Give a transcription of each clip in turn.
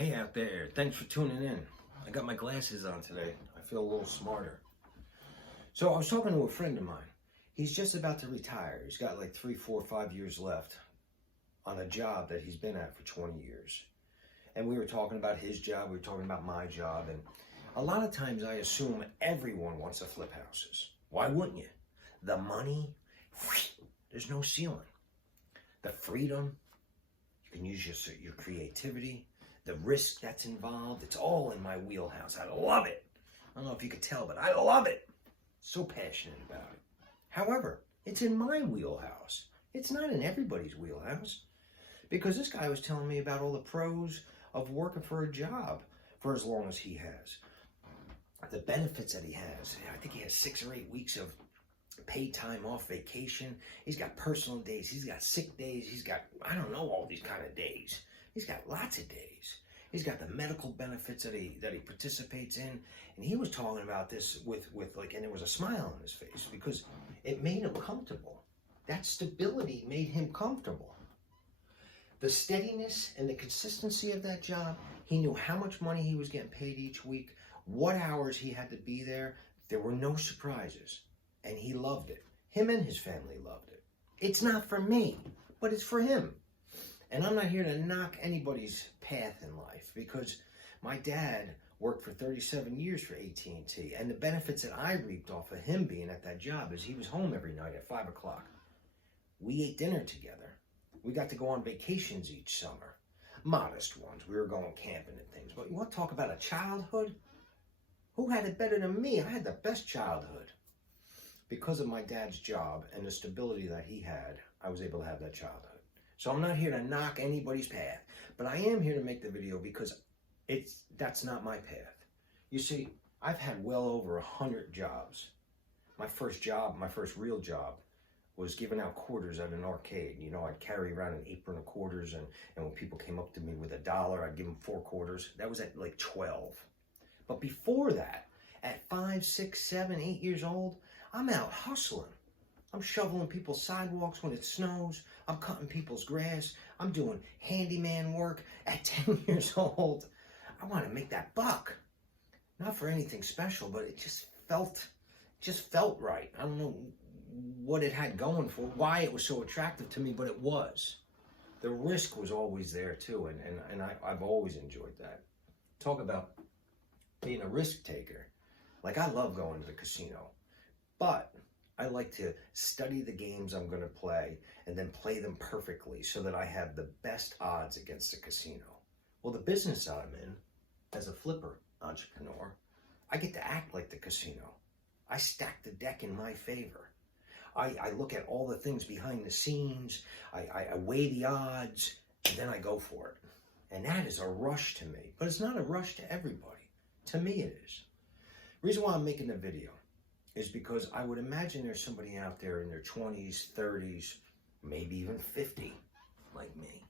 Hey out there, thanks for tuning in. I got my glasses on today. I feel a little smarter. So I was talking to a friend of mine. He's just about to retire. He's got like 3, 4, 5 years left on a job that he's been at for 20 years. And we were talking about his job, we were talking about my job, and a lot of times I assume everyone wants to flip houses. Why wouldn't you? The money, there's no ceiling. The freedom, you can use your creativity. The risk that's involved, it's all in my wheelhouse. I love it. I don't know if you could tell, but I love it. So passionate about it. However, it's in my wheelhouse. It's not in everybody's wheelhouse. Because this guy was telling me about all the pros of working for a job for as long as he has. The benefits that he has. I think he has 6 or 8 weeks of paid time off, vacation. He's got personal days. He's got sick days. He's got, I don't know, all these kind of days. He's got lots of days. He's got the medical benefits that he participates in. And he was talking about this with like, and there was a smile on his face because it made him comfortable. That stability made him comfortable. The steadiness and the consistency of that job, he knew how much money he was getting paid each week, what hours he had to be there. There were no surprises. And he loved it. Him and his family loved it. It's not for me, but it's for him. And I'm not here to knock anybody's path in life because my dad worked for 37 years for AT&T, and the benefits that I reaped off of him being at that job is he was home every night at 5 o'clock. We ate dinner together. We got to go on vacations each summer. Modest ones. We were going camping and things. But you want to talk about a childhood? Who had it better than me? I had the best childhood. Because of my dad's job and the stability that he had, I was able to have that childhood. So I'm not here to knock anybody's path, but I am here to make the video because that's not my path. You see, I've had well over 100 jobs. My first job, my first real job, was giving out quarters at an arcade. You know, I'd carry around an apron of quarters, and when people came up to me with $1, I'd give them 4 quarters. That was at like 12. But before that, at 5, 6, 7, 8 years old, I'm out hustling. I'm shoveling people's sidewalks when it snows. I'm cutting people's grass. I'm doing handyman work at 10 years old. I want to make that buck. Not for anything special, but it just felt right. I don't know what it had going for, why it was so attractive to me, but it was. The risk was always there too, and I've always enjoyed that. Talk about being a risk taker. Like, I love going to the casino, but I like to study the games I'm going to play and then play them perfectly so that I have the best odds against the casino. Well, the business I'm in, as a flipper entrepreneur, I get to act like the casino. I stack the deck in my favor. I look at all the things behind the scenes, I weigh the odds, and then I go for it. And that is a rush to me. But it's not a rush to everybody. To me it is. The reason why I'm making the video is because I would imagine there's somebody out there in their 20s, 30s, maybe even 50, like me,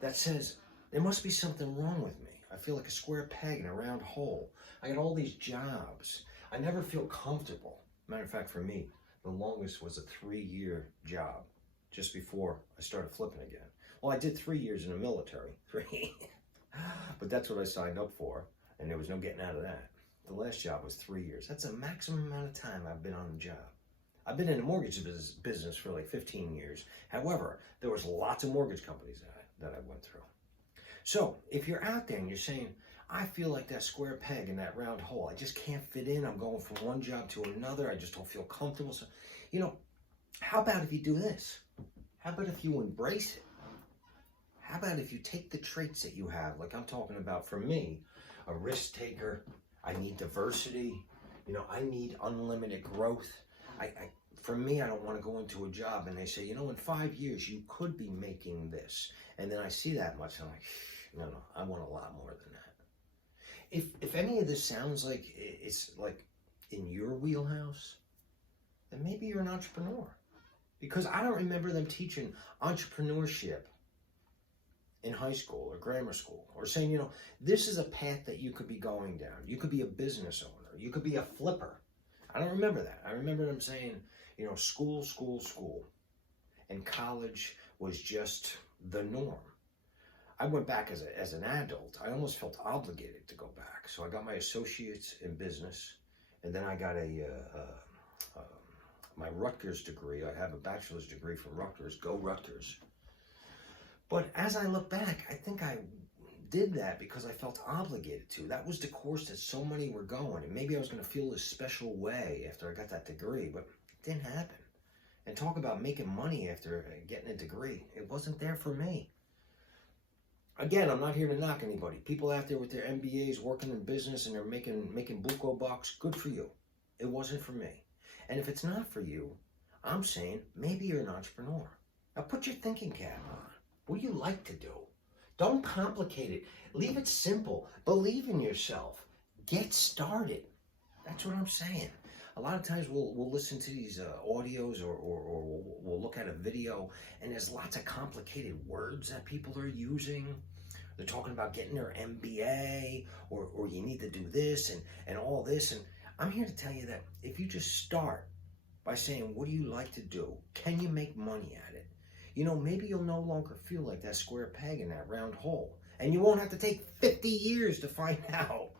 that says, there must be something wrong with me. I feel like a square peg in a round hole. I got all these jobs. I never feel comfortable. Matter of fact, for me, the longest was a 3-year job just before I started flipping again. Well, I did 3 years in the military, but that's what I signed up for, and there was no getting out of that. The last job was 3 years. That's the maximum amount of time I've been on the job. I've been in the mortgage business for like 15 years. However, there was lots of mortgage companies that I went through. So if you're out there and you're saying, I feel like that square peg in that round hole, I just can't fit in, I'm going from one job to another, I just don't feel comfortable. So, you know, how about if you do this? How about if you embrace it? How about if you take the traits that you have, like I'm talking about for me, a risk taker, I need diversity, you know, I need unlimited growth. For me, I don't want to go into a job and they say, you know, in 5 years, you could be making this. And then I see that much, and I'm like, no, I want a lot more than that. If any of this sounds like it's like in your wheelhouse, then maybe you're an entrepreneur. Because I don't remember them teaching entrepreneurship in high school or grammar school, or saying, you know, this is a path that you could be going down. You could be a business owner. You could be a flipper. I don't remember that. I remember them saying, you know, school. And college was just the norm. I went back as an adult. I almost felt obligated to go back. So I got my associates in business, and then I got my Rutgers degree. I have a bachelor's degree from Rutgers. Go Rutgers. But as I look back, I think I did that because I felt obligated to. That was the course that so many were going. And maybe I was going to feel this special way after I got that degree, but it didn't happen. And talk about making money after getting a degree. It wasn't there for me. Again, I'm not here to knock anybody. People out there with their MBAs working in business and they're making buco bucks, good for you. It wasn't for me. And if it's not for you, I'm saying maybe you're an entrepreneur. Now put your thinking cap on. What do you like to do? Don't complicate it. Leave it simple. Believe in yourself. Get started. That's what I'm saying. A lot of times we'll listen to these audios or we'll look at a video and there's lots of complicated words that people are using. They're talking about getting their MBA or you need to do this and all this. And I'm here to tell you that if you just start by saying, what do you like to do? Can you make money at it? You know, maybe you'll no longer feel like that square peg in that round hole. And you won't have to take 50 years to find out.